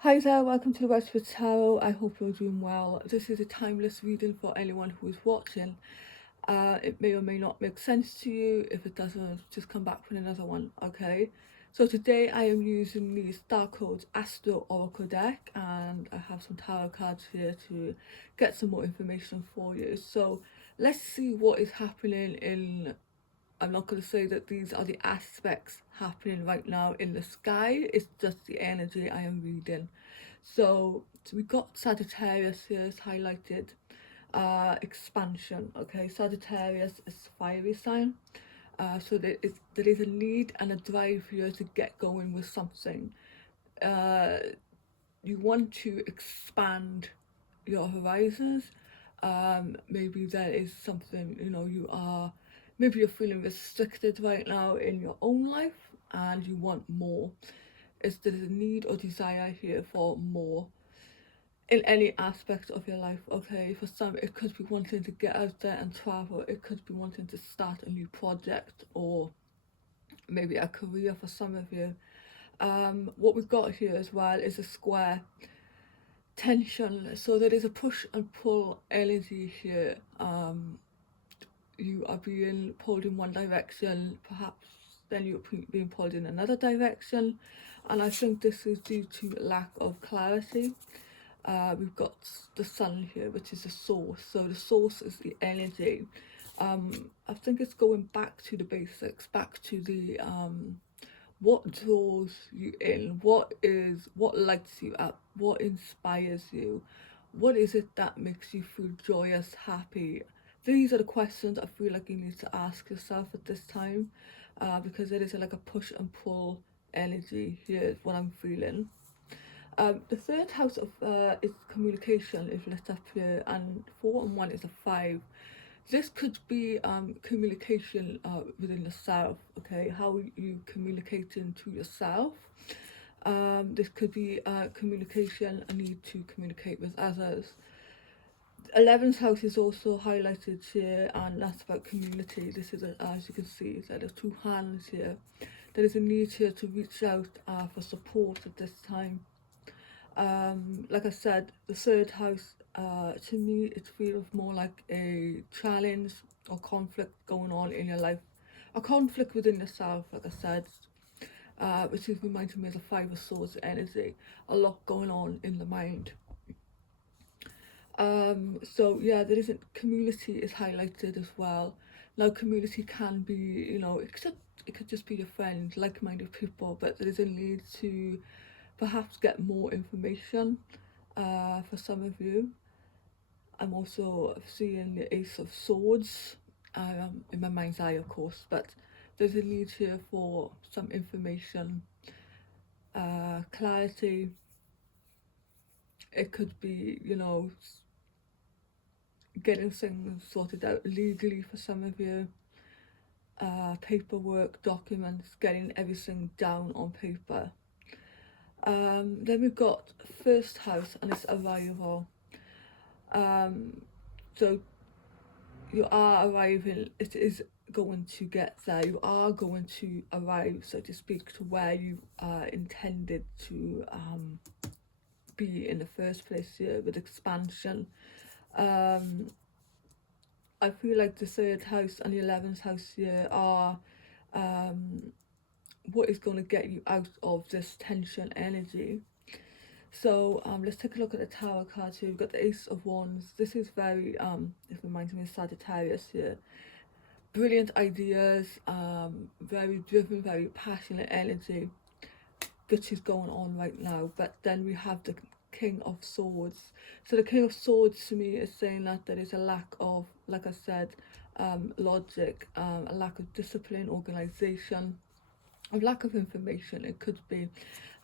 Hi there, welcome to the Westwood Tarot. I hope you're doing well. This is a timeless reading for anyone who is watching. It may or may not make sense to you. If it doesn't, just come back with another one, okay? So today I am using the Starcodes Astro Oracle deck, and I have some tarot cards here to get some more information for you. So let's see what is happening in. I'm not going to say that these are the aspects happening right now in the sky, it's just the energy I am reading. So we got Sagittarius here is highlighted. Expansion, okay? Sagittarius is fiery sign. So there is a need and a drive here to get going with something. Uh, you want to expand your horizons. Maybe there is something, maybe you're feeling restricted right now in your own life and you want more. Is there a need or desire here for more in any aspect of your life? Okay, for some it could be wanting to get out there and travel, it could be wanting to start a new project, or maybe a career for some of you. What we've got here as well is a square tension, so there is a push and pull energy here. You are being pulled in one direction, perhaps then you're being pulled in another direction, and I think this is due to lack of clarity. We've got the sun here, which is the source, so the source is the energy. I think it's going back to the basics, back to the what draws you in, what lights you up, what inspires you, what is it that makes you feel joyous, happy. These are the questions I feel like you need to ask yourself at this time, because there is like a push and pull energy here is what I'm feeling. The third house of is communication is lit up here, and 4 and 1 is a 5. This could be communication within yourself, okay? How you communicating to yourself. This could be communication, a need to communicate with others. 11th house is also highlighted here, and that's about community. This is, as you can see, there are two hands here. There is a need here to reach out for support at this time. Like I said, the third house, to me, it feels more like a challenge or conflict going on in your life. A conflict within yourself, like I said, which is reminding me of the Five of Swords energy. A lot going on in the mind. So yeah, there isn't community is highlighted as well. Now community can be, it could just be your friends, like-minded people, but there is a need to perhaps get more information for some of you. I'm also seeing the Ace of Swords in my mind's eye, of course, but there's a need here for some information, clarity. It could be, getting things sorted out legally for some of you, paperwork, documents, getting everything down on paper. Then we've got first house, and it's arrival. So you are arriving, it is going to get there, you are going to arrive, so to speak, to where you intended to be in the first place here with expansion. I feel like the third house and the 11th house here are what is going to get you out of this tension energy. So let's take a look at the tarot cards here. We've got the Ace of Wands. This is very, it reminds me of Sagittarius here. Brilliant ideas, very driven, very passionate energy, which is going on right now. But then we have the King of Swords. So the King of Swords to me is saying that there is a lack of, like I said, logic, a lack of discipline, organization, a lack of information. It could be,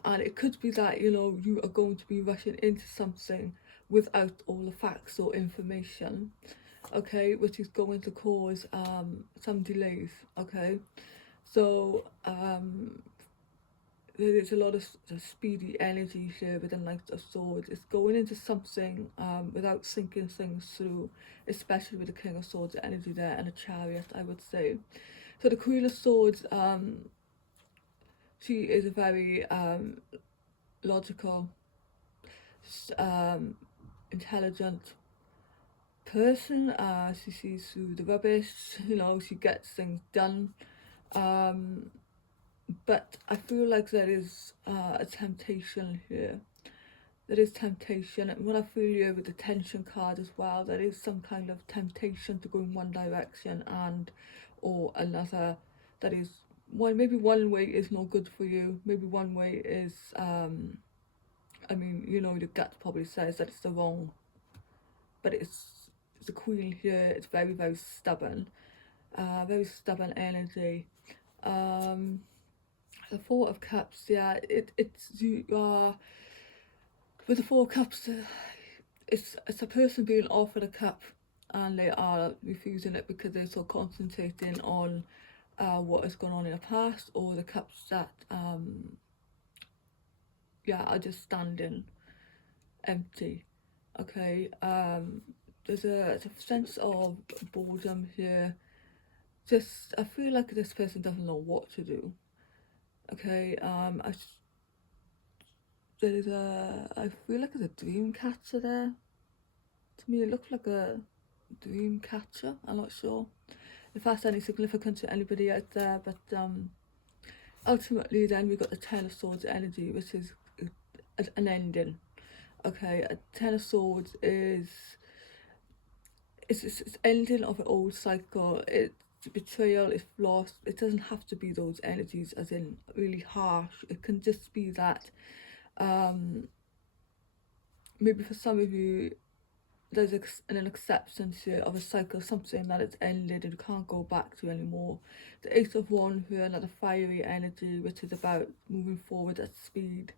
and it could be that you are going to be rushing into something without all the facts or information, okay, which is going to cause some delays, okay. So there is a lot of speedy energy here with the Knight of Swords. It's going into something without thinking things through, especially with the King of Swords energy there and a Chariot, I would say. So the Queen of Swords, she is a very logical intelligent person. She sees through the rubbish, she gets things done. But I feel like there is a temptation here. There is temptation, and when I feel here with the tension card as well, there is some kind of temptation to go in one direction and or another. That is maybe one way is not good for you. Maybe one way is the gut probably says that it's the wrong, but it's the Queen here. It's very, very stubborn, very stubborn energy. The Four of Cups, yeah, it's you are with the Four of Cups. It's a person being offered a cup and they are refusing it because they're so concentrating on what has gone on in the past, or the cups that are just standing empty. Okay, there's a sense of boredom here. Just I feel like this person doesn't know what to do. Okay, I feel like there's a dream catcher there. To me, it looks like a dream catcher. I'm not sure if that's any significance to anybody out there, but ultimately, then we got the Ten of Swords energy, which is an ending. Okay, a Ten of Swords is it's ending of an old cycle. It's betrayal, it's loss. It doesn't have to be those energies as in really harsh. It can just be that maybe for some of you there's an acceptance here of a cycle, something that it's ended and you can't go back to anymore. The Eight of Wands here, another fiery energy, which is about moving forward at speed.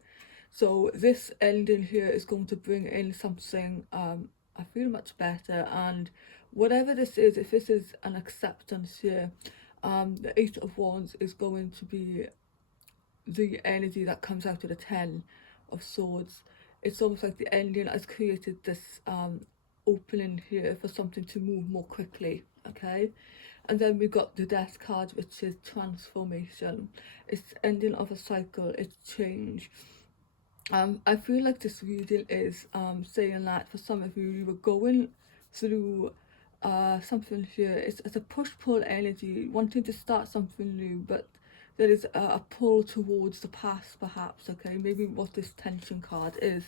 So this ending here is going to bring in something I feel much better, and whatever this is, if this is an acceptance here, the Eight of Wands is going to be the energy that comes out of the Ten of Swords. It's almost like the ending has created this opening here for something to move more quickly. Okay, and then we got the Death card, which is transformation. It's ending of a cycle, it's change. I feel like this reading is saying that for some of you, you were going through something here. It's a push-pull energy, wanting to start something new, but there is a pull towards the past, perhaps. Okay, maybe what this tension card is,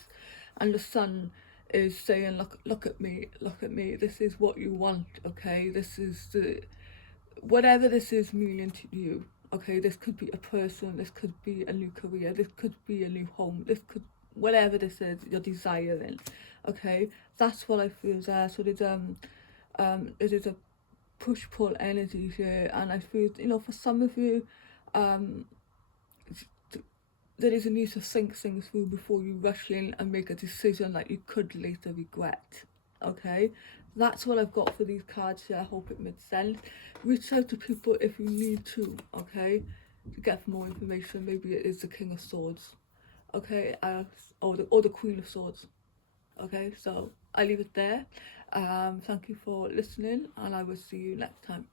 and the Sun is saying, look at me, look at me. This is what you want. Okay, this is the whatever this is meaning to you. Okay, this could be a person, this could be a new career, this could be a new home, this could whatever this is you're desiring. Okay, that's what I feel there. So there's it is a push-pull energy here, and I feel, for some of you there is a need to think things through before you rush in and make a decision that you could later regret. Okay, that's what I've got for these cards here. I hope it made sense. Reach out to people if you need to, okay, to get more information. Maybe it is the King of Swords, okay, or the Queen of Swords. Okay, so I leave it there. Thank you for listening, and I will see you next time.